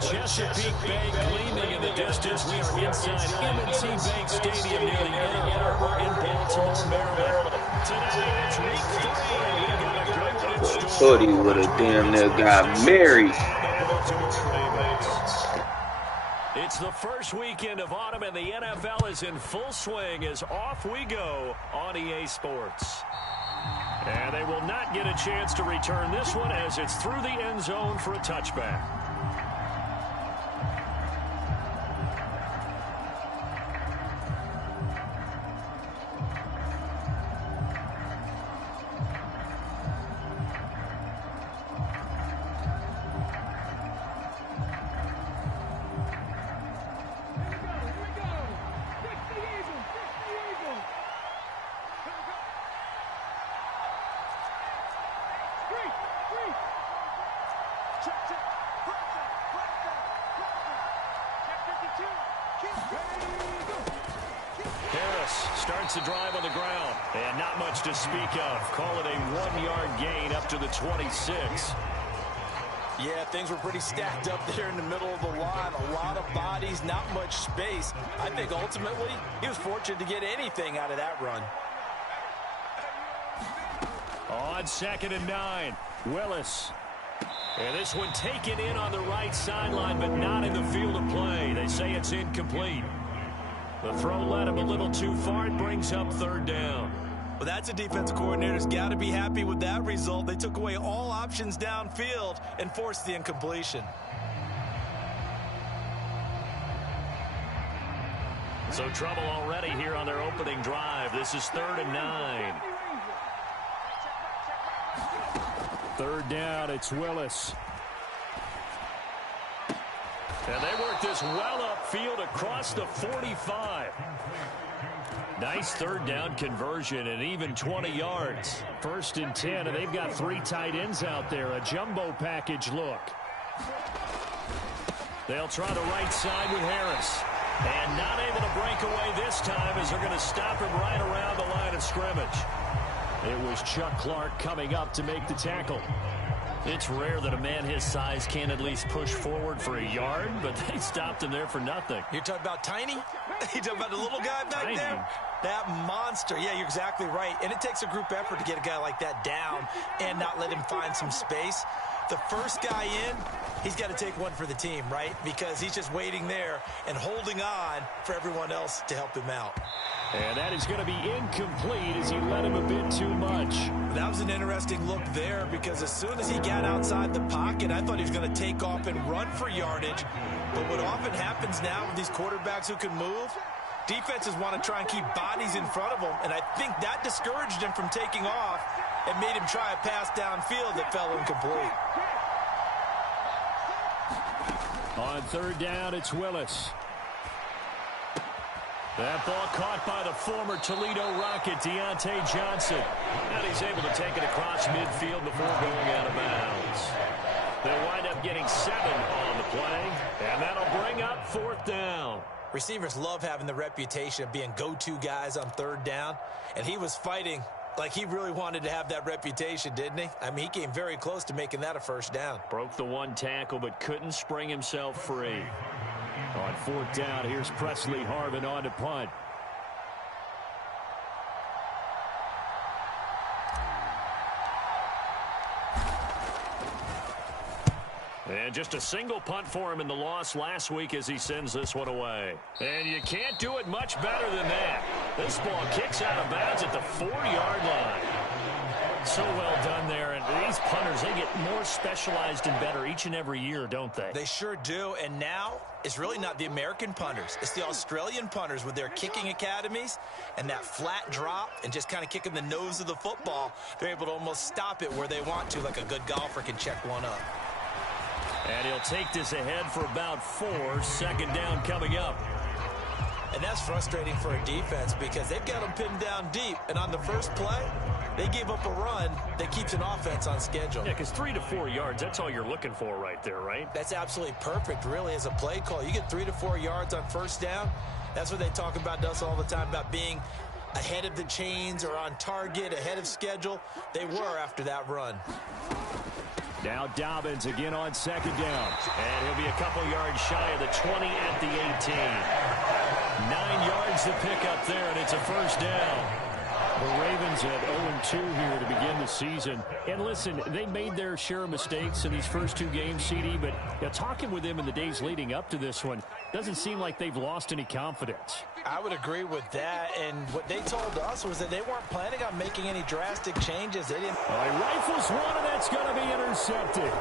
Chesapeake Bay gleaming in the distance. We are inside M&T Bank Stadium near the Inner Harbor in Baltimore, Maryland. Today it's week 3, and we've got a good one in store. Thought he would have damn near got married. It's the first weekend of autumn, and the NFL is in full swing as off we go on EA Sports. And they will not get a chance to return this one as it's through the end zone for a touchback. Starts the drive on the ground, and not much to speak of. Call it a 1-yard gain up to the 26. Yeah, things were pretty stacked up there in the middle of the line. A lot of bodies, not much space. I think ultimately he was fortunate to get anything out of that run. On 2nd and 9, Willis. And this one taken in on the right sideline, but not in the field of play. They say it's incomplete. The throw led him a little too far. It brings up 3rd down. Well, that's a defensive coordinator's got to be happy with that result. They took away all options downfield and forced the incompletion. So trouble already here on their opening drive. This is 3rd and 9. 3rd down, it's Willis. And they work this well upfield across the 45. Nice 3rd down conversion and even 20 yards. 1st and 10, and they've got 3 tight ends out there. A jumbo package look. They'll try the right side with Harris. And not able to break away this time as they're going to stop him right around the line of scrimmage. It was Chuck Clark coming up to make the tackle. It's rare that a man his size can at least push forward for a yard, but they stopped him there for nothing. You're talking about Tiny? You're talking about the little guy back there? That monster. Yeah, you're exactly right. And it takes a group effort to get a guy like that down and not let him find some space. The first guy in, he's got to take one for the team, right? Because he's just waiting there and holding on for everyone else to help him out. And that is going to be incomplete as he let him a bit too much. That was an interesting look there because as soon as he got outside the pocket, I thought he was going to take off and run for yardage. But what often happens now with these quarterbacks who can move, defenses want to try and keep bodies in front of them. And I think that discouraged him from taking off and made him try a pass downfield that fell incomplete. On 3rd down, it's Willis. That ball caught by the former Toledo Rocket, Deontay Johnson. And he's able to take it across midfield before going out of bounds. They'll wind up getting 7 on the play, and that'll bring up 4th down. Receivers love having the reputation of being go-to guys on 3rd down, and he was fighting like he really wanted to have that reputation, didn't he? I mean, he came very close to making that a 1st down. Broke the 1 tackle, but couldn't spring himself free. On 4th down, here's Presley Harvin on to punt. And just a single punt for him in the loss last week as he sends this one away. And you can't do it much better than that. This ball kicks out of bounds at the 4-yard line. So well done there. And these punters, they get more specialized and better each and every year, don't they? They sure do. And now it's really not the American punters. It's the Australian punters with their kicking academies and that flat drop and just kind of kicking the nose of the football. They're able to almost stop it where they want to, like a good golfer can check one up. And he'll take this ahead for about 4. 2nd down coming up. And that's frustrating for a defense because they've got them pinned down deep. And on the first play, they gave up a run that keeps an offense on schedule. Yeah, because 3 to 4 yards, that's all you're looking for right there, right? That's absolutely perfect, really, as a play call. You get 3 to 4 yards on 1st down. That's what they talk about us all the time, about being ahead of the chains or on target, ahead of schedule. They were after that run. Now Dobbins again on second down. And he'll be a couple yards shy of the 20 at the 18. 9 yards to pick up there, and it's a first down. The Ravens at 0-2 here to begin the season. And listen, they made their share of mistakes in these first 2 games, CD, but talking with them in the days leading up to this one, doesn't seem like they've lost any confidence. I would agree with that, and what they told us was that they weren't planning on making any drastic changes. They didn't. He rifles one, and that's going to be intercepted.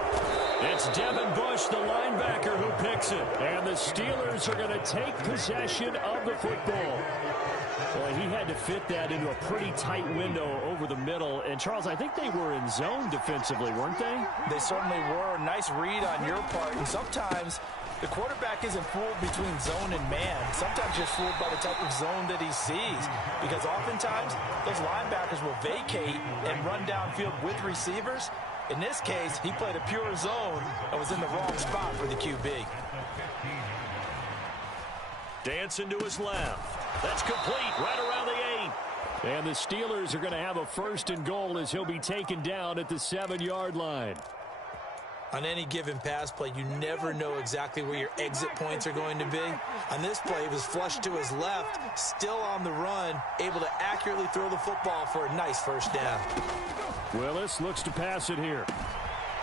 It's Devin Bush, the linebacker, who picks it. And the Steelers are going to take possession of the football. Well, he had to fit that into a pretty tight window over the middle. And, Charles, I think they were in zone defensively, weren't they? They certainly were. Nice read on your part. And sometimes the quarterback isn't fooled between zone and man. Sometimes just fooled by the type of zone that he sees. Because oftentimes, those linebackers will vacate and run downfield with receivers. In this case, he played a pure zone and was in the wrong spot for the QB. Dancing to his left. That's complete right around the 8. And the Steelers are going to have a first and goal as he'll be taken down at the 7-yard line. On any given pass play, you never know exactly where your exit points are going to be. On this play, he was flushed to his left, still on the run, able to accurately throw the football for a nice first down. Willis looks to pass it here.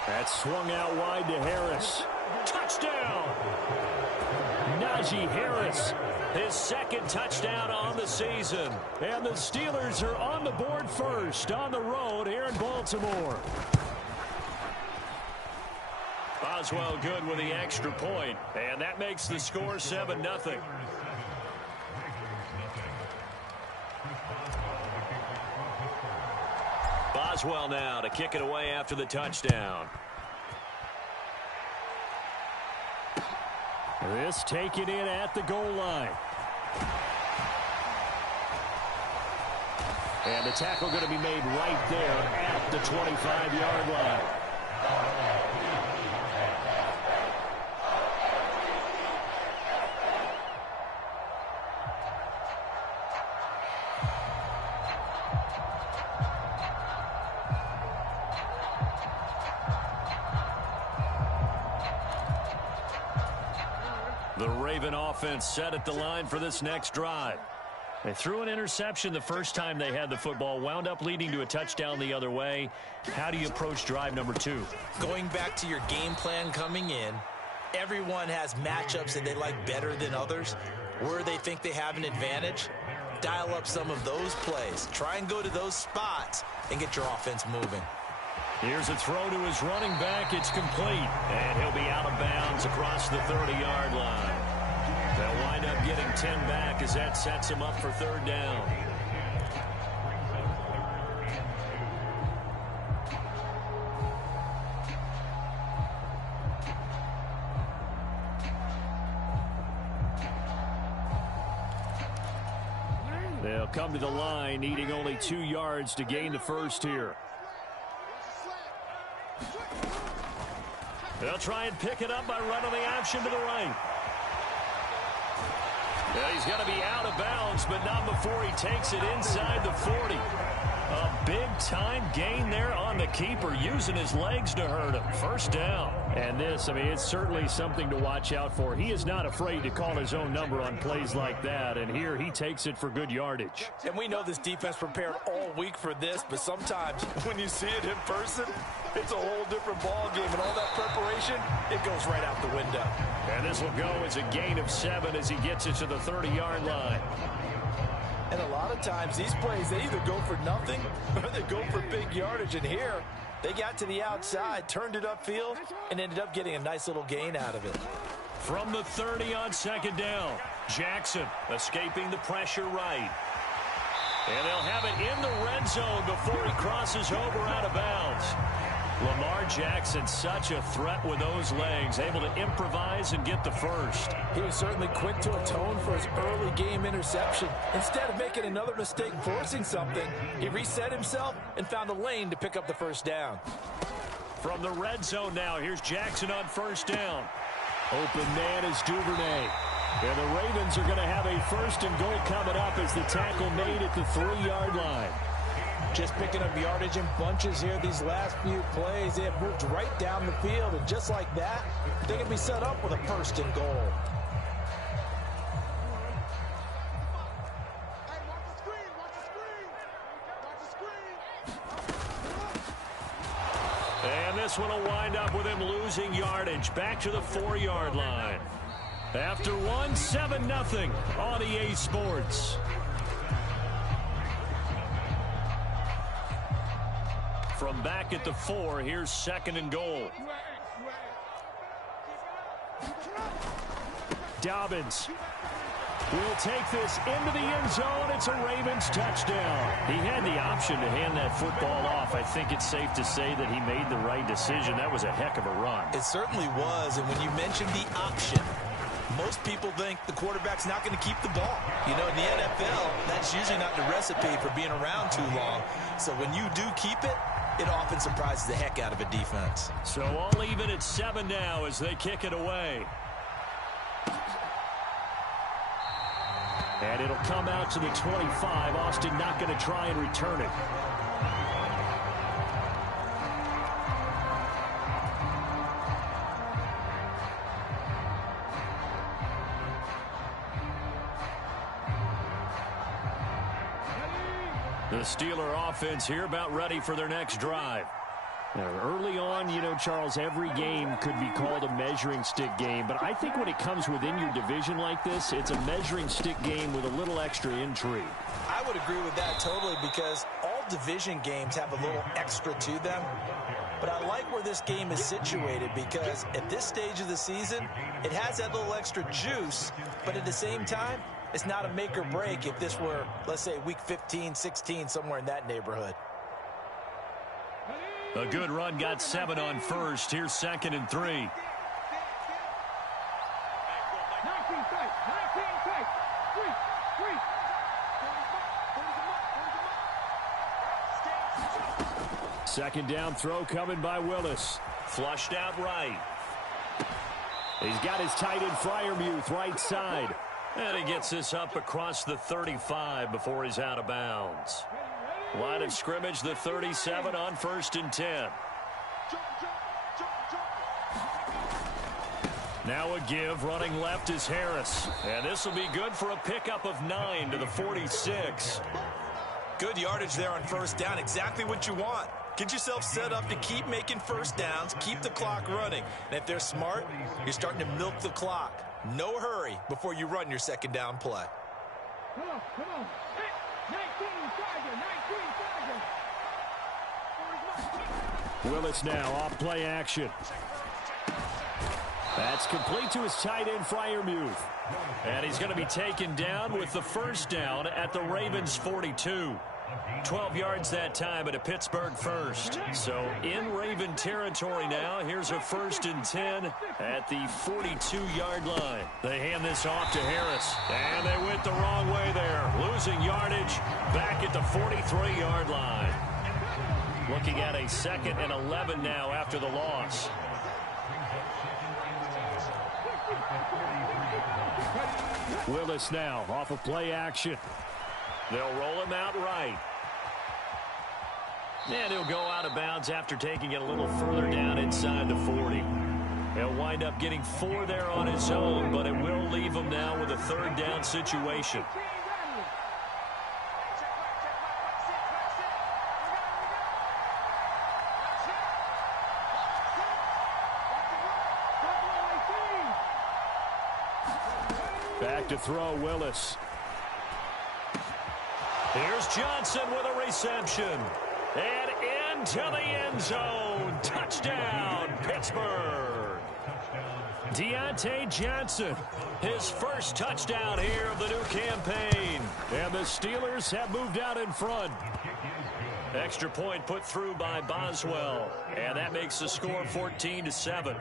That's swung out wide to Harris. Touchdown! Najee Harris, his second touchdown on the season. And the Steelers are on the board first on the road here in Baltimore. Boswell good with the extra point, and that makes the score 7-0. Boswell now to kick it away after the touchdown. This taken in at the goal line. And the tackle going to be made right there at the 25-yard line. The Raven offense set at the line for this next drive. They threw an interception the first time they had the football, wound up leading to a touchdown the other way. How do you approach drive number 2? Going back to your game plan coming in, everyone has matchups that they like better than others. Where they think they have an advantage, dial up some of those plays. Try and go to those spots and get your offense moving. Here's a throw to his running back. It's complete. And he'll be out of bounds across the 30-yard line. They'll wind up getting 10 back as that sets him up for third down. They'll come to the line, needing only 2 yards to gain the first here. They'll try and pick it up by running the option to the right. Yeah, he's going to be out of bounds, but not before he takes it inside the 40. A big-time gain there on the keeper, using his legs to hurt him. First down. And this, I mean, it's certainly something to watch out for. He is not afraid to call his own number on plays like that, and here he takes it for good yardage. And we know this defense prepared all week for this, but sometimes when you see it in person, it's a whole different ball game, and all that preparation, it goes right out the window. And this will go as a gain of 7 as he gets it to the 30-yard line. And a lot of times, these plays, they either go for nothing or they go for big yardage. And here, they got to the outside, turned it upfield, and ended up getting a nice little gain out of it. From the 30 on second down, Jackson escaping the pressure right. And they'll have it in the red zone before he crosses over out of bounds. Lamar Jackson, such a threat with those legs, able to improvise and get the first. He was certainly quick to atone for his early game interception. Instead of making another mistake forcing something, he reset himself and found a lane to pick up the first down. From the red zone now, here's Jackson on first down. Open man is Duvernay. And the Ravens are going to have a first and goal coming up as the tackle made at the 3-yard line. Just picking up yardage in bunches here these last few plays. They have moved right down the field, and just like that, they can be set up with a first and goal. And this one will wind up with him losing yardage back to the 4-yard line. After one, 7-0 on EA Sports. From back at the 4, here's 2nd and goal. Dobbins will take this into the end zone. It's a Ravens touchdown. He had the option to hand that football off. I think it's safe to say that he made the right decision. That was a heck of a run. It certainly was, and when you mentioned the option, most people think the quarterback's not going to keep the ball. You know, in the NFL, that's usually not the recipe for being around too long. So when you do keep it, it often surprises the heck out of a defense. So all even at 7 now as they kick it away. And it'll come out to the 25. Austin not going to try and return it. The Steeler offense here about ready for their next drive. Now, early on, you know, Charles, every game could be called a measuring stick game. But I think when it comes within your division like this, it's a measuring stick game with a little extra intrigue. I would agree with that totally because all division games have a little extra to them. But I like where this game is situated because at this stage of the season, it has that little extra juice. But at the same time, it's not a make or break if this were, let's say, week 15, 16, somewhere in that neighborhood. A good run got 7 on first. Here's 2nd and 3. Second down throw coming by Willis. Flushed out right. He's got his tight end Freiermuth right side. And he gets this up across the 35 before he's out of bounds. Line of scrimmage, the 37 on 1st and 10. Now a give, running left is Harris. And this will be good for a pickup of 9 to the 46. Good yardage there on 1st down, exactly what you want. Get yourself set up to keep making 1st downs, keep the clock running. And if they're smart, you're starting to milk the clock. No hurry before you run your 2nd down play. Come on. 19 target. Willis now off play action. That's complete to his tight end Freiermuth. And he's going to be taken down with the 1st down at the Ravens 42. 12 yards that time at a Pittsburgh 1st. So in Raven territory now. Here's a 1st and 10 at the 42-yard line. They hand this off to Harris. And they went the wrong way there. Losing yardage back at the 43-yard line. Looking at a 2nd and 11 now after the loss. Willis now off of play action. They'll roll him out right. And he'll go out of bounds after taking it a little further down inside the 40. He'll wind up getting 4 there on his own, but it will leave him now with a 3rd down situation. Back to throw, Willis. Here's Johnson with a reception. And into the end zone. Touchdown, Pittsburgh. Deontay Johnson, his first touchdown here of the new campaign. And the Steelers have moved out in front. Extra point put through by Boswell. And that makes the score 14-7.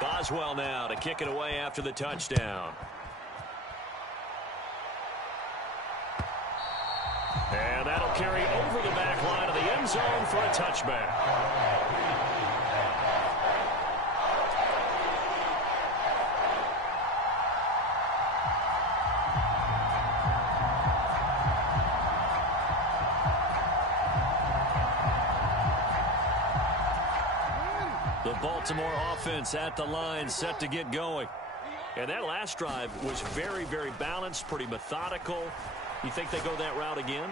Boswell now to kick it away after the touchdown. And that'll carry over the back line of the end zone for a touchback. The Baltimore offense at the line, set to get going. And that last drive was very, very balanced, pretty methodical. You think they go that route again?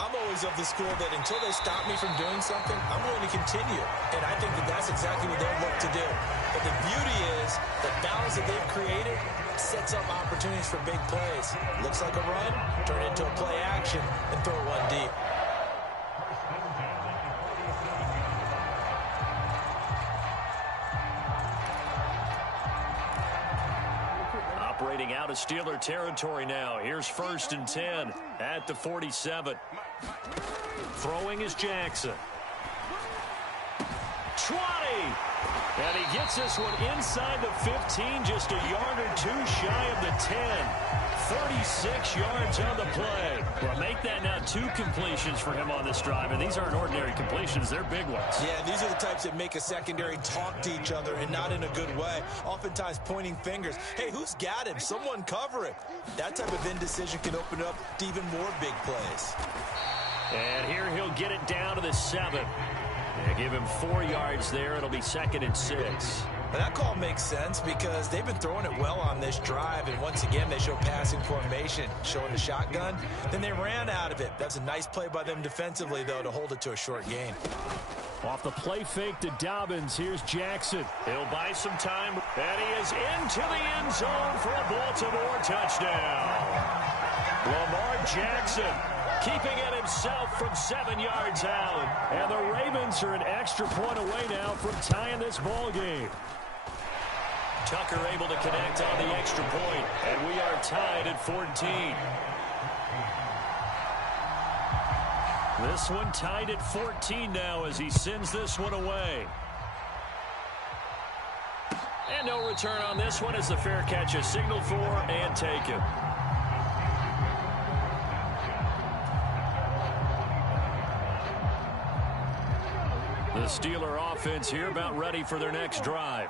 I'm always of the school that until they stop me from doing something, I'm going to continue. And I think that that's exactly what they'll look to do. But the beauty is the balance that they've created sets up opportunities for big plays. Looks like a run, turn it into a play action, and throw one deep. Operating out of Steeler territory now. Here's 1st and 10 at the 47. Throwing is Jackson. 20. And he gets this one inside the 15, just a yard or two shy of the 10. 36 yards on the play. Well, make that now 2 completions for him on this drive, and these aren't ordinary completions. They're big ones. Yeah, these are the types that make a secondary talk to each other, and not in a good way. Oftentimes pointing fingers. Hey, who's got him? Someone cover it. That type of indecision can open up to even more big plays. And here he'll get it down to the 7. Yeah, give him 4 yards there. It'll be 2nd and 6. And that call makes sense because they've been throwing it well on this drive, and once again they show passing formation, showing the shotgun. Then they ran out of it. That's a nice play by them defensively, though, to hold it to a short gain. Off the play fake to Dobbins, here's Jackson. He'll buy some time, and he is into the end zone for a Baltimore touchdown. Lamar Jackson keeping it himself from 7 yards out. And the Ravens are an extra point away now from tying this ball game. Tucker able to connect on the extra point, and we are tied at 14. This one tied at 14 now as he sends this one away. And no return on this one as the fair catch is signaled for and taken. The Steeler offense here about ready for their next drive.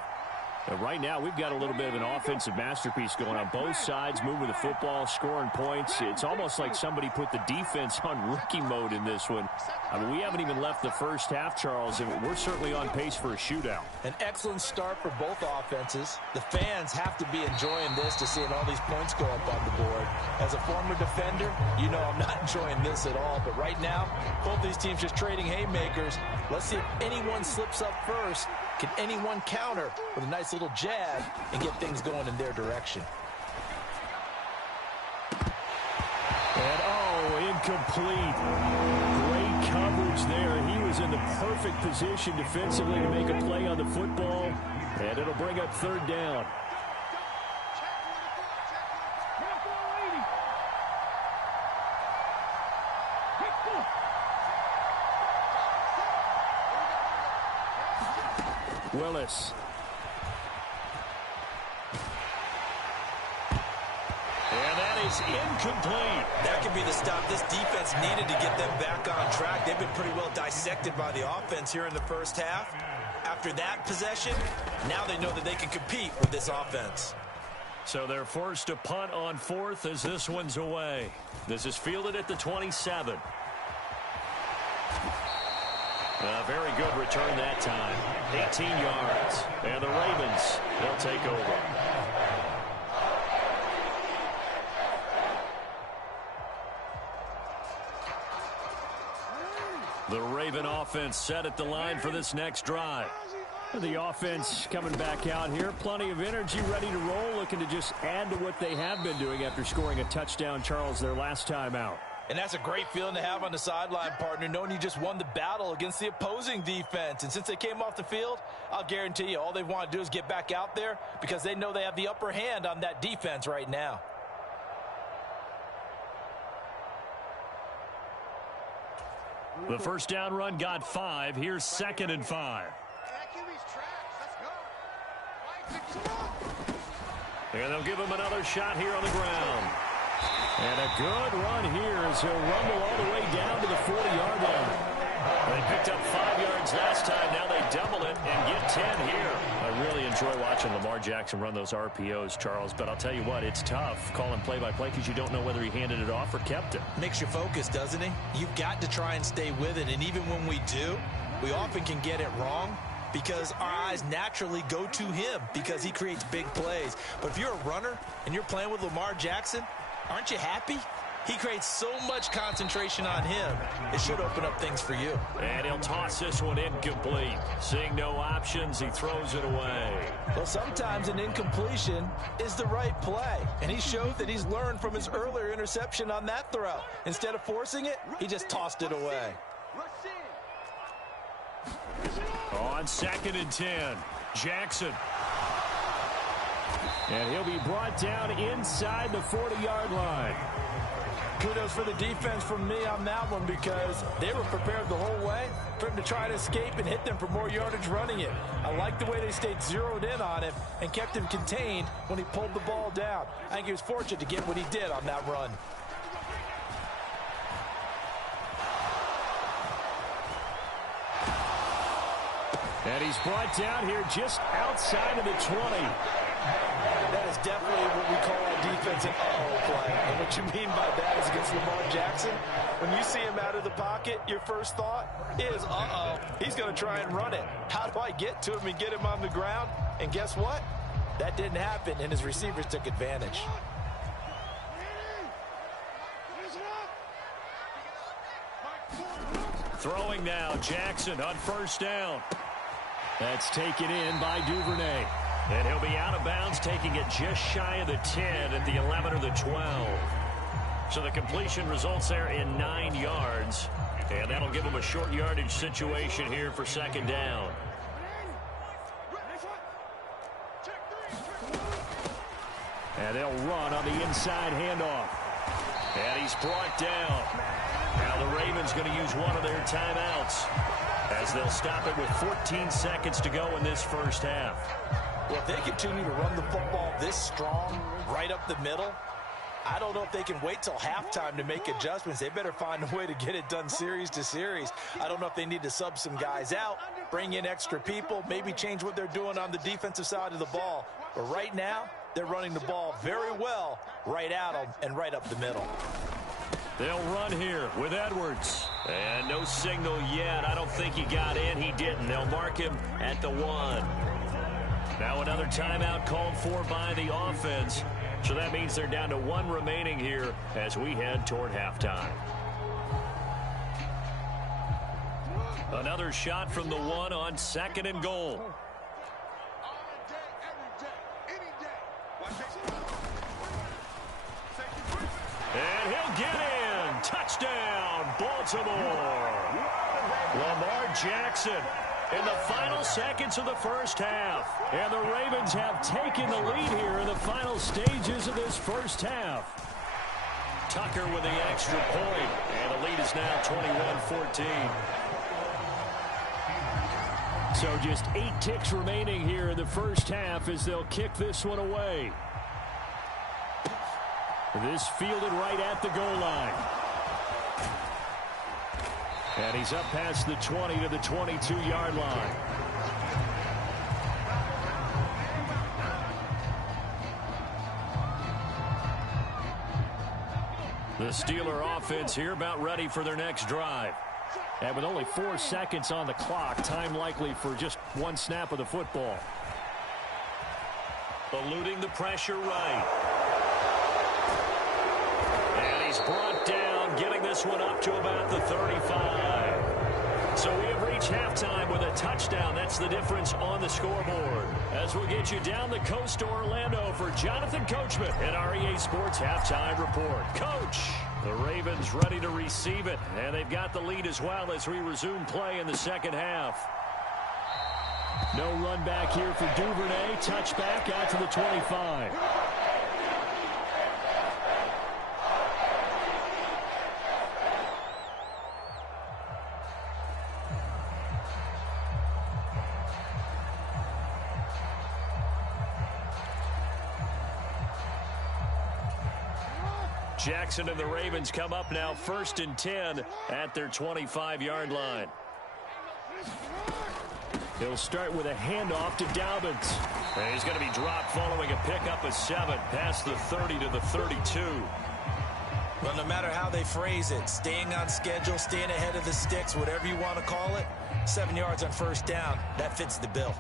And right now, we've got a little bit of an offensive masterpiece going on both sides, moving the football, scoring points. It's almost like somebody put the defense on rookie mode in this one. I mean, we haven't even left the first half, Charles, and we're certainly on pace for a shootout. An excellent start for both offenses. The fans have to be enjoying this to seeing all these points go up on the board. As a former defender, you know I'm not enjoying this at all. But right now, both these teams just trading haymakers. Let's see if anyone slips up first. Can anyone counter with a nice little jab and get things going in their direction? And, incomplete. Great coverage there. He was in the perfect position defensively to make a play on the football, and it'll bring up 3rd down. Willis. And that is incomplete. That could be the stop this defense needed to get them back on track. They've been pretty well dissected by the offense here in the first half. After that possession, now they know that they can compete with this offense. So they're forced to punt on 4th as this one's away. This is fielded at the 27. A very good return that time. 18 yards. And the Ravens, they'll take over. The Raven offense set at the line for this next drive. The offense coming back out here. Plenty of energy, ready to roll, looking to just add to what they have been doing after scoring a touchdown, Charles, their last time out. And that's a great feeling to have on the sideline, partner, knowing you just won the battle against the opposing defense. And since they came off the field, I'll guarantee you all they want to do is get back out there because they know they have the upper hand on that defense right now. The first down run got 5. Here's 2nd and 5. And they'll give him another shot here on the ground. And a good run here as he'll rumble all the way down to the 40-yard line. They picked up 5 yards last time. Now they double it and get 10 here. I really enjoy watching Lamar Jackson run those RPOs, Charles. But I'll tell you what, it's tough calling play-by-play because you don't know whether he handed it off or kept it. Makes you focus, doesn't he? You've got to try and stay with it. And even when we do, we often can get it wrong. because our eyes naturally go to him because he creates big plays. But if you're a runner and you're playing with Lamar Jackson, aren't you happy? He creates so much concentration on him. It should open up things for you. And he'll toss this one incomplete. Seeing no options, he throws it away. Well, sometimes an incompletion is the right play. And he showed that he's learned from his earlier interception on that throw. Instead of forcing it, he just tossed it away. On 2nd and 10, Jackson. And he'll be brought down inside the 40-yard line. Kudos for the defense from me on that one because they were prepared the whole way for him to try to escape and hit them for more yardage running it. I like the way they stayed zeroed in on him and kept him contained when he pulled the ball down. I think he was fortunate to get what he did on that run. And he's brought down here just outside of the 20. That is definitely what we call our defense an uh-oh play. And what you mean by that is against Lamar Jackson, when you see him out of the pocket, your first thought is, uh-oh, he's going to try and run it. How do I get to him and get him on the ground? And guess what? That didn't happen, and his receivers took advantage. Throwing now, Jackson on 1st down. That's taken in by Duvernay. And he'll be out of bounds, taking it just shy of the 10 at the 11 or the 12. So the completion results there in 9 yards. And that'll give him a short yardage situation here for 2nd down. And they'll run on the inside handoff. And he's brought down. Now the Ravens going to use one of their timeouts as they'll stop it with 14 seconds to go in this first half. Well, if they continue to run the football this strong, right up the middle, I don't know if they can wait till halftime to make adjustments. They better find a way to get it done series to series. I don't know if they need to sub some guys out, bring in extra people, maybe change what they're doing on the defensive side of the ball. But right now, they're running the ball very well right at them and right up the middle. They'll run here with Edwards. And no signal yet. I don't think he got in. He didn't. They'll mark him at the 1. Now another timeout called for by the offense. So that means they're down to 1 remaining here as we head toward halftime. Another shot from the 1 on 2nd and goal. And he'll get in. Touchdown, Baltimore. Lamar Jackson in the final seconds of the first half. And the Ravens have taken the lead here in the final stages of this first half. Tucker with the extra point. And the lead is now 21-14. So just 8 ticks remaining here in the first half as they'll kick this one away. This fielded right at the goal line. And he's up past the 20 to the 22-yard line. The Steeler offense here about ready for their next drive. And with only 4 seconds on the clock, time likely for just 1 snap of the football. Eluding the pressure right. And he's brought down, getting this one up to about the 35. So we have reached halftime with a touchdown. That's the difference on the scoreboard. As we'll get you down the coast to Orlando for Jonathan Coachman at our EA Sports Halftime Report. Coach, the Ravens ready to receive it, and they've got the lead as well as we resume play in the second half. No run back here for Duvernay. Touchback out to the 25. Jackson and the Ravens come up now 1st and 10 at their 25-yard line. He'll start with a handoff to Dobbins. And he's going to be dropped following a pickup of 7 past the 30 to the 32. Well, no matter how they phrase it, staying on schedule, staying ahead of the sticks, whatever you want to call it, 7 yards on first down. That fits the bill.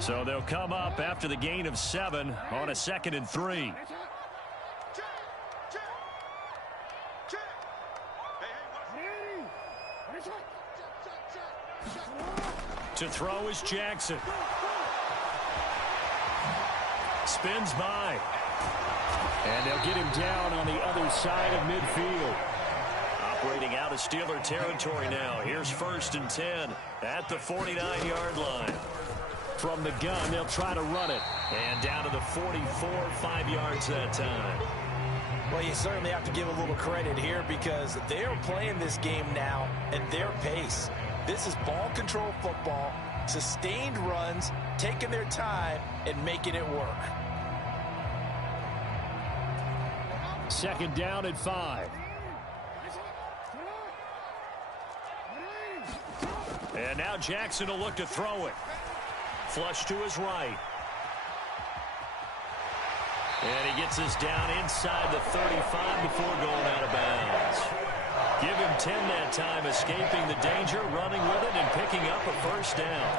So they'll come up after the gain of 7 on a 2nd and 3. To throw is Jackson. Spins by. And they'll get him down on the other side of midfield. Operating out of Steeler territory now. Here's 1st and 10 at the 49-yard line. From the gun, they'll try to run it. And down to the 44, 5 yards that time. Well, you certainly have to give a little credit here because they're playing this game now at their pace. This is ball control football, sustained runs, taking their time, and making it work. 2nd down at 5. And now Jackson will look to throw it. Flush to his right. And he gets us down inside the 35 before going out of bounds. Give him 10 that time, escaping the danger, running with it, and picking up a 1st down.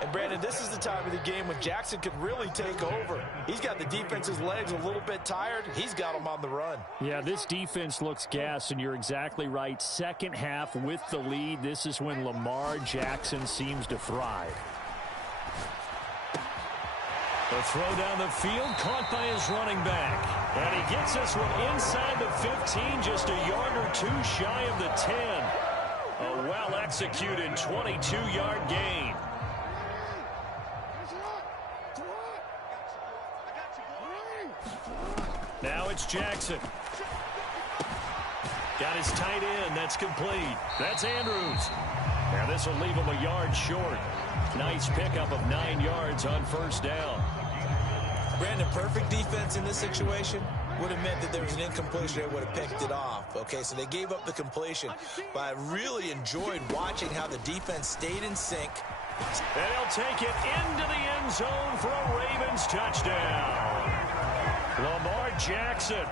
And, Brandon, this is the time of the game when Jackson could really take over. He's got the defense's legs a little bit tired. He's got them on the run. Yeah, this defense looks gassed, and you're exactly right. Second half with the lead, this is when Lamar Jackson seems to thrive. The throw down the field, caught by his running back. And he gets this one inside the 15, just a yard or 2 shy of the 10. A well-executed 22-yard gain. Now it's Jackson. Got his tight end. That's complete. That's Andrews. Now this will leave him a yard short. Nice pickup of 9 yards on 1st down. Brandon, perfect defense in this situation would have meant that there was an incompletion. They would have picked it off. Okay, so they gave up the completion. But I really enjoyed watching how the defense stayed in sync. And he'll take it into the end zone for a Ravens touchdown. Lamar Jackson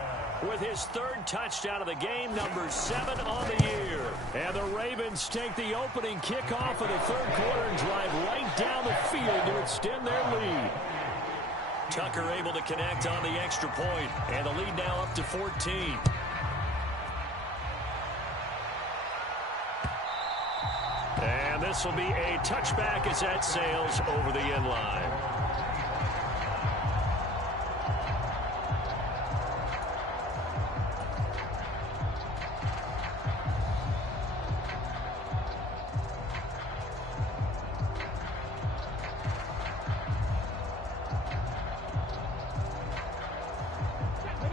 with his 3rd touchdown of the game, number 7 on the year. And the Ravens take the opening kickoff of the 3rd quarter and drive right down the field to extend their lead. Tucker able to connect on the extra point, and the lead now up to 14. And this will be a touchback as that sails over the end line.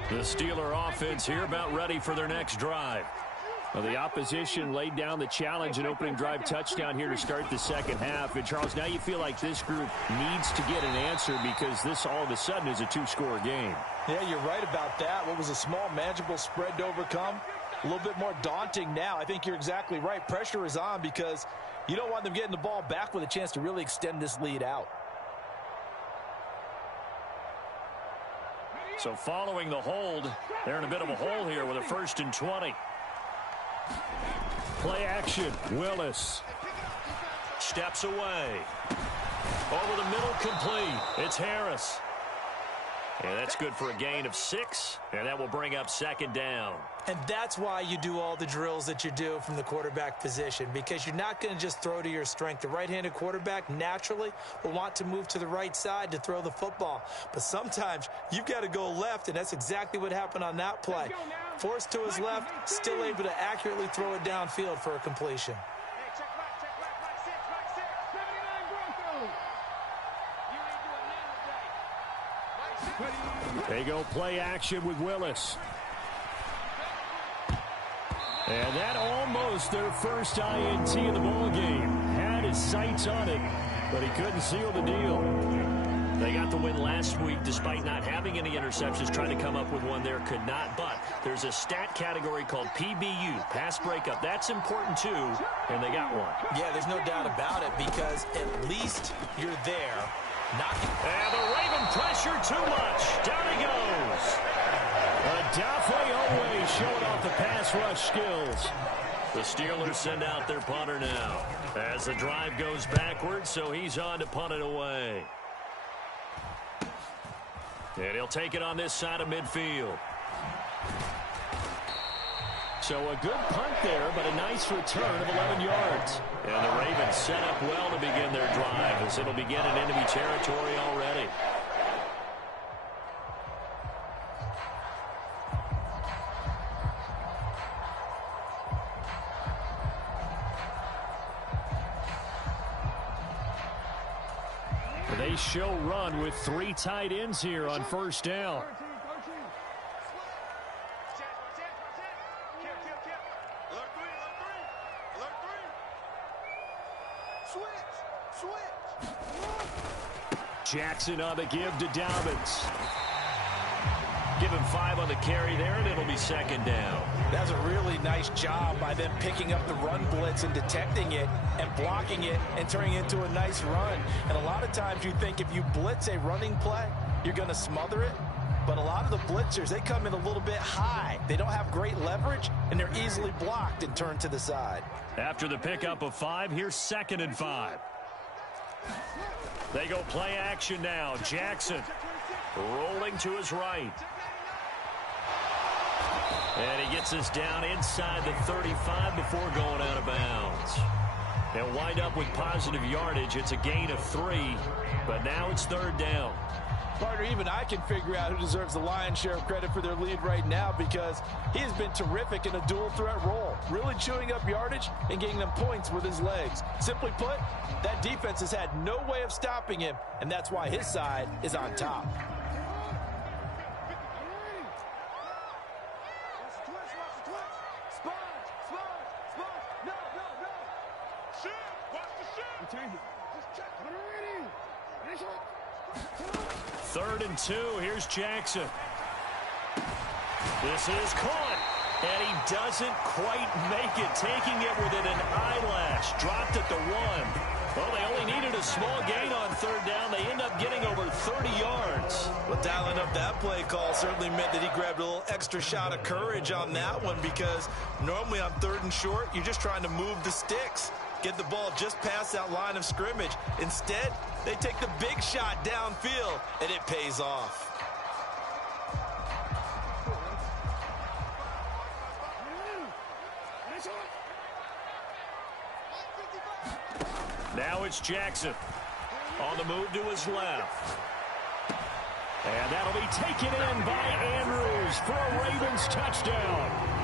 The Steeler offense here about ready for their next drive. Well, the opposition laid down the challenge and opening drive touchdown here to start the 2nd half. And, Charles, now you feel like this group needs to get an answer because this all of a sudden is a 2-score game. Yeah, you're right about that. What was a small, manageable spread to overcome? A little bit more daunting now. I think you're exactly right. Pressure is on because you don't want them getting the ball back with a chance to really extend this lead out. So following the hold, they're in a bit of a hole here with a 1st and 20. Play action. Willis steps away. Over the middle, complete. It's Harris. And that's good for a gain of 6. And that will bring up 2nd down. And that's why you do all the drills that you do from the quarterback position, because you're not going to just throw to your strength. The right-handed quarterback naturally will want to move to the right side to throw the football. But sometimes you've got to go left, and that's exactly what happened on that play. Forced to his left, still able to accurately throw it downfield for a completion. They go play action with Willis. And that almost their first INT in the ballgame. Had his sights on it, but he couldn't seal the deal. They got the win last week despite not having any interceptions. Trying to come up with one there, could not. But there's a stat category called PBU, pass breakup. That's important too, and they got one. Yeah, there's no doubt about it because at least you're there. And the Raven pressure too much. Down he goes. Odafe Oweh showing off the pass rush skills. The Steelers send out their punter now as the drive goes backwards, so he's on to punt it away. And he'll take it on this side of midfield. So a good punt there, but a nice return of 11 yards. And the Ravens set up well to begin their drive as it'll begin in enemy territory already. They show run with 3 tight ends here on first down. Jackson on the give to Dobbins. Give him 5 on the carry there, and it'll be second down. That's a really nice job by them picking up the run blitz and detecting it and blocking it and turning it into a nice run. And a lot of times you think if you blitz a running play, you're going to smother it. But a lot of the blitzers, they come in a little bit high. They don't have great leverage, and they're easily blocked and turned to the side. After the pickup of 5, here's 2nd and 5. They go play action now. Jackson rolling to his right. And he gets us down inside the 35 before going out of bounds. They'll wind up with positive yardage. It's a gain of 3, but now it's 3rd down. Partner, even I can figure out who deserves the lion's share of credit for their lead right now because he has been terrific in a dual threat role, really chewing up yardage and getting them points with his legs. Simply put, that defense has had no way of stopping him, and that's why his side is on top. Third and 2. Here's Jackson. This is caught. And he doesn't quite make it. Taking it within an eyelash. Dropped at the 1. Well, they only needed a small gain on 3rd down. They end up getting over 30 yards. Well, dialing up that play call certainly meant that he grabbed a little extra shot of courage on that one because normally on 3rd and short, you're just trying to move the sticks. Get the ball just past that line of scrimmage. Instead, they take the big shot downfield, and it pays off. Now it's Jackson on the move to his left. And that'll be taken in by Andrews for a Ravens touchdown.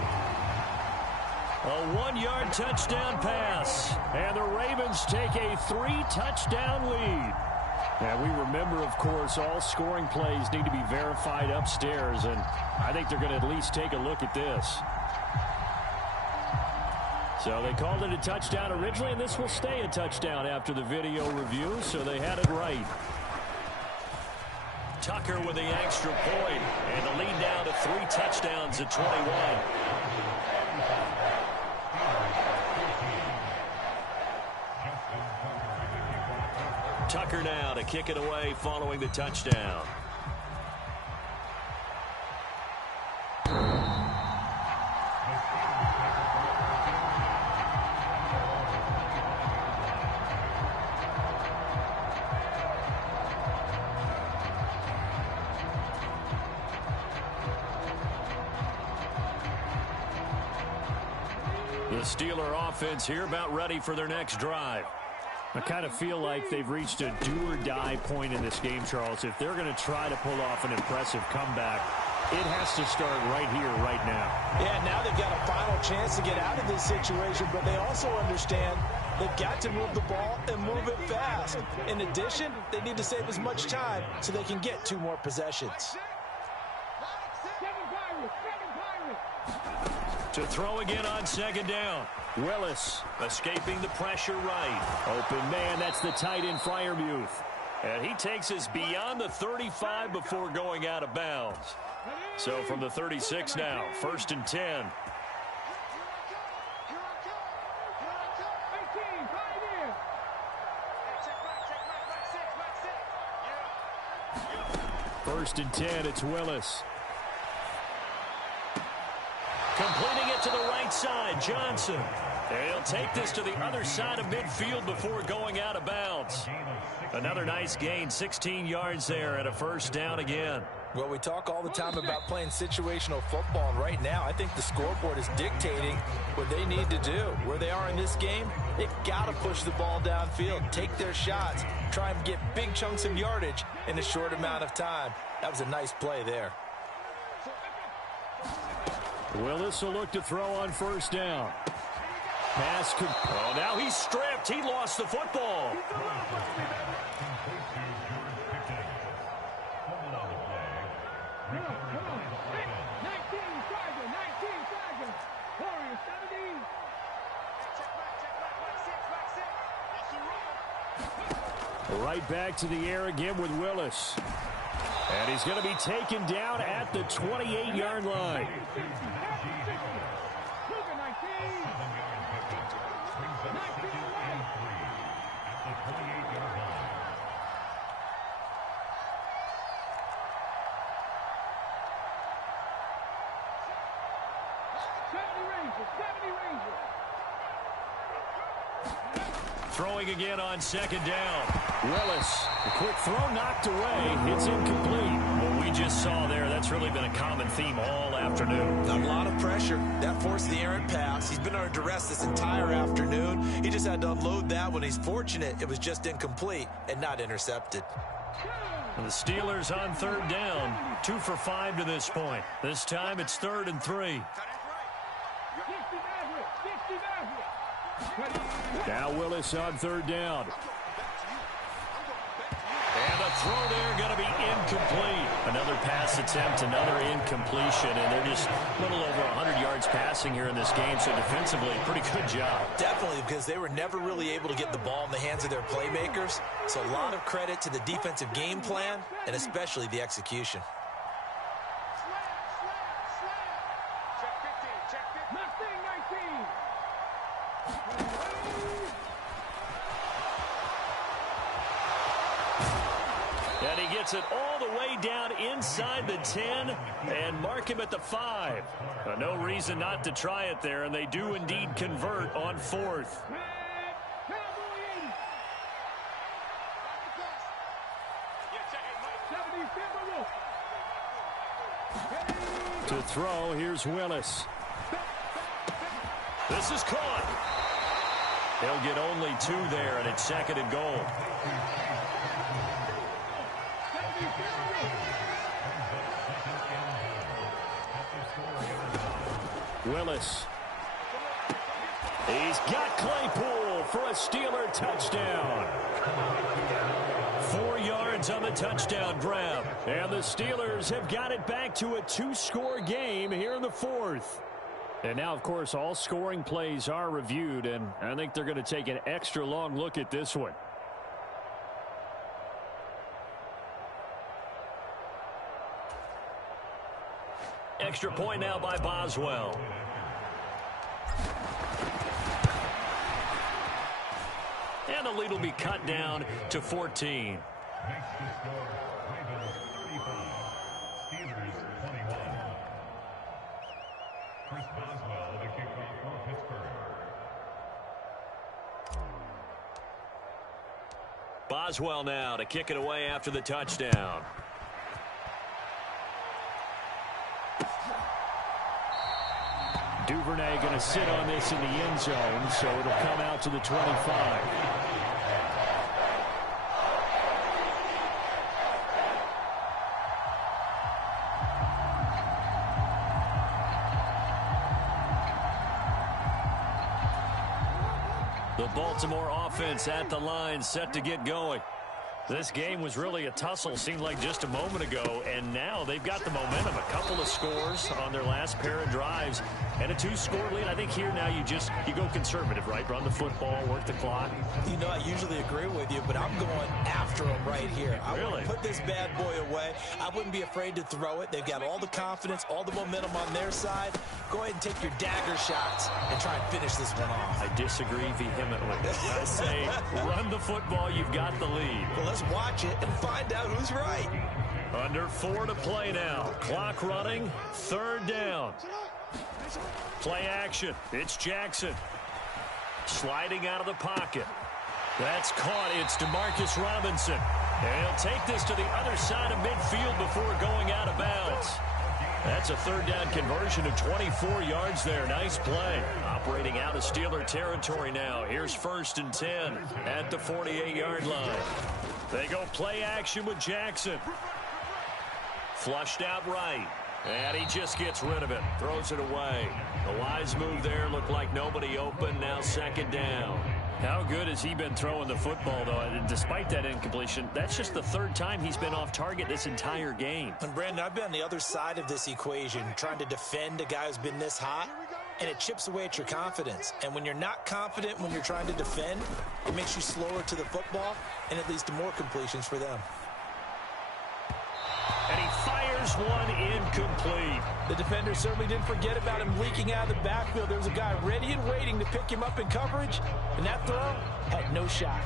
A 1-yard touchdown pass. And the Ravens take a 3-touchdown lead. And we remember, of course, all scoring plays need to be verified upstairs. And I think they're going to at least take a look at this. So they called it a touchdown originally, and this will stay a touchdown after the video review, so they had it right. Tucker with the extra point, and the lead down to 3 touchdowns at 21. Tucker now to kick it away following the touchdown. The Steeler offense here about ready for their next drive. I kind of feel like they've reached a do-or-die point in this game, Charles. If they're going to try to pull off an impressive comeback, it has to start right here, right now. Yeah, now they've got a final chance to get out of this situation, but they also understand they've got to move the ball and move it fast. In addition, they need to save as much time so they can get 2 more possessions. To throw again on 2nd down. Willis escaping the pressure right. Open man, that's the tight end Freiermuth. And he takes us beyond the 35 before going out of bounds. So from the 36 now, 1st and 10. First and 10, it's Willis. Completing it to the right side, Johnson. And he'll take this to the other side of midfield before going out of bounds. Another nice gain, 16 yards there and a first down again. Well, we talk all the time about playing situational football, and right now I think the scoreboard is dictating what they need to do. Where they are in this game, they've got to push the ball downfield, take their shots, try and get big chunks of yardage in a short amount of time. That was a nice play there. Willis will look to throw on first down. Pass. Oh, now he's stripped. He lost the football. Right back to the air again with Willis. And he's going to be taken down at the 28-yard line. Throwing again on second down. Willis, a quick throw knocked away. It's incomplete. What we just saw there, that's really been a common theme all afternoon. A lot of pressure. That forced the errant pass. He's been under duress this entire afternoon. He just had to unload that when he's fortunate. It was just incomplete and not intercepted. And the Steelers on third down. 2 for 5 to this point. This time it's 3rd and 3. Now Willis on third down. And the throw there going to be incomplete. Another pass attempt, another incompletion, and they're just a little over 100 yards passing here in this game, so defensively, pretty good job. Definitely, because they were never really able to get the ball in the hands of their playmakers, so a lot of credit to the defensive game plan and especially the execution. And he gets it all the way down inside the 10 and mark him at the 5. No reason not to try it there, and they do indeed convert on 4th. To throw, here's Willis. This is caught. They'll get only 2 there, and it's 2nd and goal. Willis. He's got Claypool for a Steeler touchdown. 4 yards on the touchdown grab. And the Steelers have got it back to a 2-score game here in the 4th. And now, of course, all scoring plays are reviewed, and I think they're going to take an extra long look at this one. Extra point now by Boswell. And the lead will be cut down to 14. Boswell now to kick it away after the touchdown. Duvernay going to sit on this in the end zone, so it'll come out to the 25. The Baltimore offense at the line, set to get going. This game was really a tussle, seemed like just a moment ago, and now they've got the momentum. A couple of scores on their last pair of drives. And a 2-score lead. I think here now you go conservative, right? Run the football, work the clock. You know, I usually agree with you, but I'm going after him right here. I want to put this bad boy away. I wouldn't be afraid to throw it. They've got all the confidence, all the momentum on their side. Go ahead and take your dagger shots and try and finish this one off. I disagree vehemently. I say run the football. You've got the lead. Well, let's watch it and find out who's right. Under 4 to play now. Clock running. 3rd down. Play action. It's Jackson. Sliding out of the pocket. That's caught. It's Demarcus Robinson. And he'll take this to the other side of midfield before going out of bounds. That's a 3rd down conversion of 24 yards there. Nice play. Operating out of Steeler territory now. Here's 1st and 10 at the 48-yard line. They go play action with Jackson. Flushed out right. And he just gets rid of it. Throws it away. The wise move there. Looked like nobody open. Now 2nd down. How good has he been throwing the football, though? And despite that incompletion, that's just the 3rd time he's been off target this entire game. And, Brandon, I've been on the other side of this equation, trying to defend a guy who's been this hot, and it chips away at your confidence. And when you're not confident when you're trying to defend, it makes you slower to the football, and it leads to more completions for them. And he fires one incomplete. The defender certainly didn't forget about him leaking out of the backfield. There was a guy ready and waiting to pick him up in coverage, and that throw had no shot.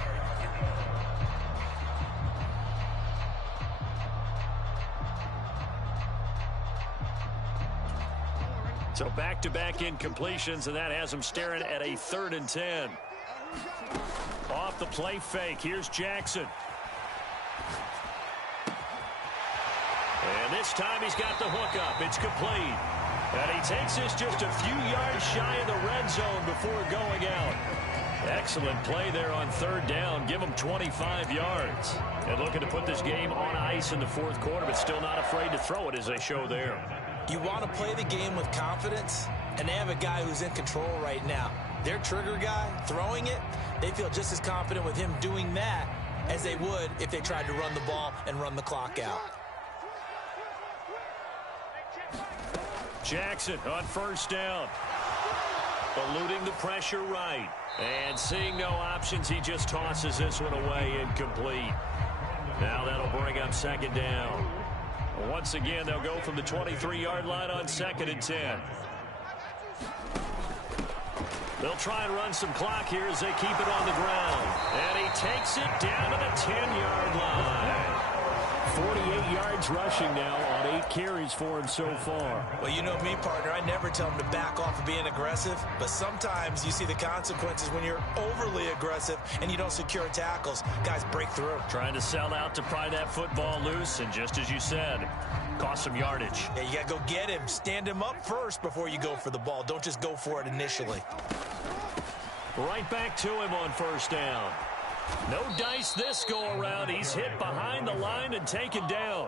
So back-to-back incompletions, and that has him staring at a 3rd and 10. Off the play fake, here's Jackson. And this time he's got the hook up. It's complete. And he takes this just a few yards shy of the red zone before going out. Excellent play there on 3rd down. Give him 25 yards. And looking to put this game on ice in the 4th quarter, but still not afraid to throw it as they show there. You want to play the game with confidence, and they have a guy who's in control right now. Their trigger guy, throwing it, they feel just as confident with him doing that as they would if they tried to run the ball and run the clock out. Jackson on 1st down. Eluding the pressure right. And seeing no options, he just tosses this one away incomplete. Now that'll bring up 2nd down. Once again, they'll go from the 23-yard line on 2nd and 10. They'll try and run some clock here as they keep it on the ground. And he takes it down to the 10-yard line. 48 yards rushing now on 8 carries for him so far. Well, you know me, partner. I never tell him to back off of being aggressive, but sometimes you see the consequences when you're overly aggressive and you don't secure tackles. Guys break through. Trying to sell out to pry that football loose, and just as you said, cost some yardage. Yeah, you got to go get him. Stand him up first before you go for the ball. Don't just go for it initially. Right back to him on 1st down. No dice this go-around. He's hit behind the line and taken down.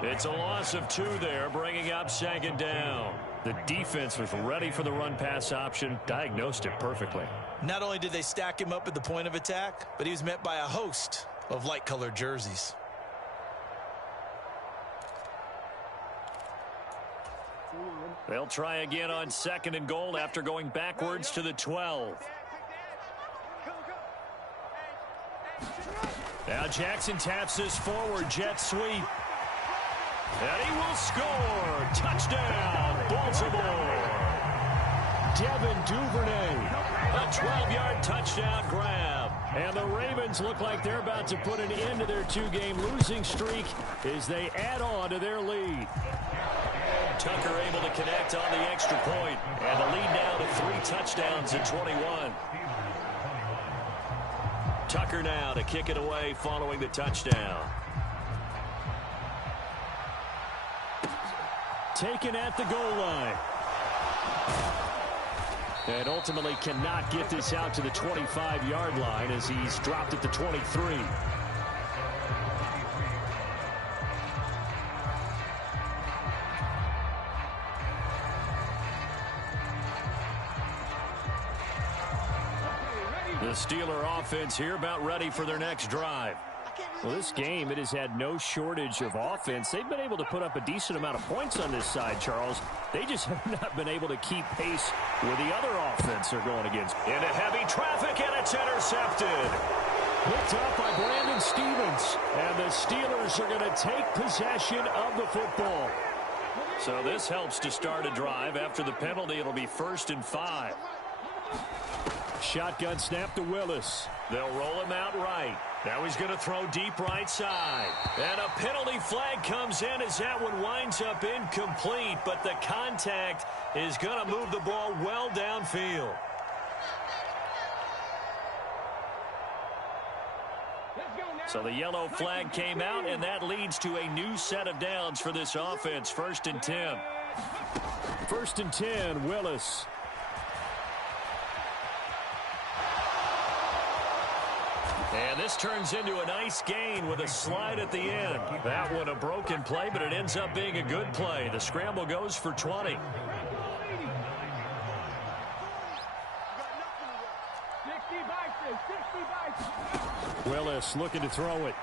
It's a loss of 2 there, bringing up 2nd down. The defense was ready for the run-pass option, diagnosed it perfectly. Not only did they stack him up at the point of attack, but he was met by a host of light-colored jerseys. They'll try again on 2nd and goal after going backwards to the 12. Now Jackson taps this forward, jet sweep. And he will score. Touchdown, Baltimore. Devin Duvernay. A 12-yard touchdown grab. And the Ravens look like they're about to put an end to their 2-game losing streak as they add on to their lead. Tucker able to connect on the extra point. And the lead now to 3 touchdowns at 21. Tucker now to kick it away following the touchdown. Taken at the goal line. And ultimately cannot get this out to the 25-yard line as he's dropped at the 23. The Steeler offense here about ready for their next drive. Well, this game, it has had no shortage of offense. They've been able to put up a decent amount of points on this side, Charles. They just have not been able to keep pace with the other offense they're going against. Into heavy traffic, and it's intercepted. Picked up by Brandon Stephens. And the Steelers are going to take possession of the football. So this helps to start a drive. After the penalty, it'll be 1st and 5. Shotgun snap to Willis. They'll roll him out right. Now he's going to throw deep right side. And a penalty flag comes in as that one winds up incomplete. But the contact is going to move the ball well downfield. So the yellow flag came out, and that leads to a new set of downs for this offense. 1st and 10. 1st and 10, Willis. And this turns into a nice gain with a slide at the end. That one a broken play, but it ends up being a good play. The scramble goes for 20. 60 by 2. Willis looking to throw it.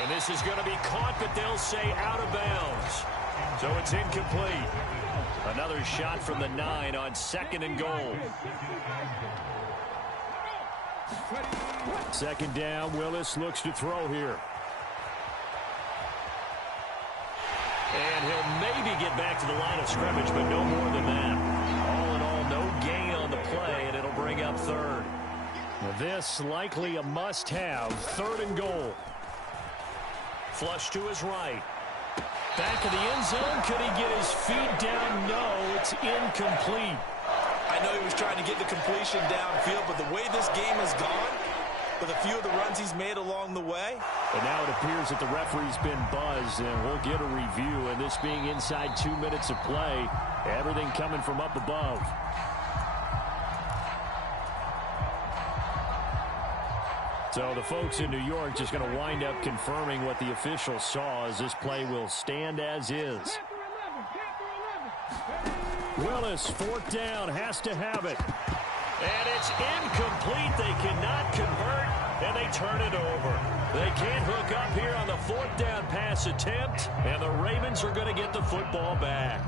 And this is going to be caught, but they'll say out of bounds. So it's incomplete. Another shot from the 9 on 2nd and goal. 2nd down, Willis looks to throw here. And he'll maybe get back to the line of scrimmage, but no more than that. All in all, no gain on the play, and it'll bring up 3rd. This likely a must-have. 3rd and goal. Flush to his right. Back of the end zone. Could he get his feet down? No, it's incomplete. I know he was trying to get the completion downfield, but the way this game has gone, with a few of the runs he's made along the way. And now it appears that the referee's been buzzed, and we'll get a review. And this being inside 2 minutes of play, everything coming from up above. So the folks in New York just going to wind up confirming what the officials saw, as this play will stand as is. Willis, 4th down, has to have it. And it's incomplete. They cannot convert, and they turn it over. They can't hook up here on the 4th down pass attempt, and the Ravens are going to get the football back.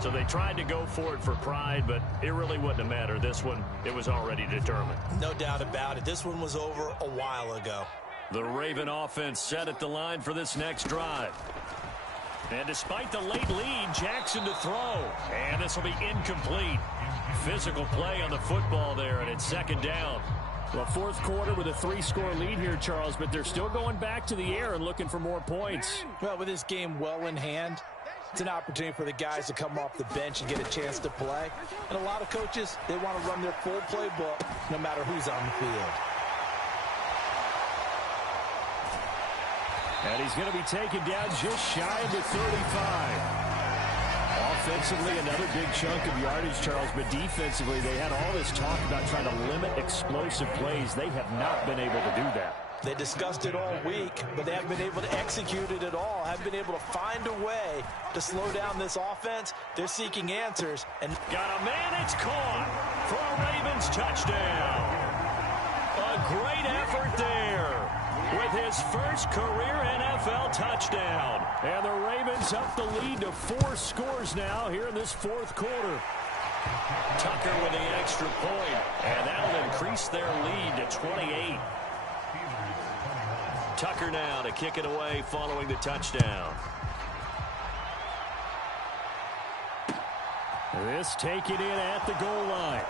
So they tried to go for it for pride, but it really wouldn't have mattered. This one, it was already determined. No doubt about it. This one was over a while ago. The Raven offense set at the line for this next drive. And despite the late lead, Jackson to throw. And this will be incomplete. Physical play on the football there, and it's 2nd down. Well, 4th quarter with a 3-score lead here, Charles, but they're still going back to the air and looking for more points. Well, with this game well in hand, it's an opportunity for the guys to come off the bench and get a chance to play. And a lot of coaches, they want to run their full playbook no matter who's on the field. And he's going to be taken down just shy of the 35. Offensively, another big chunk of yardage, Charles, but defensively, they had all this talk about trying to limit explosive plays. They have not been able to do that. They discussed it all week, but they haven't been able to execute it at all. Haven't been able to find a way to slow down this offense. They're seeking answers. And got a man, it's caught for a Ravens touchdown. A great effort there with his first career NFL touchdown. And the Ravens up the lead to 4 scores now here in this 4th quarter. Tucker with the extra point, and that'll increase their lead to 28. Tucker now to kick it away following the touchdown. This taken in at the goal line.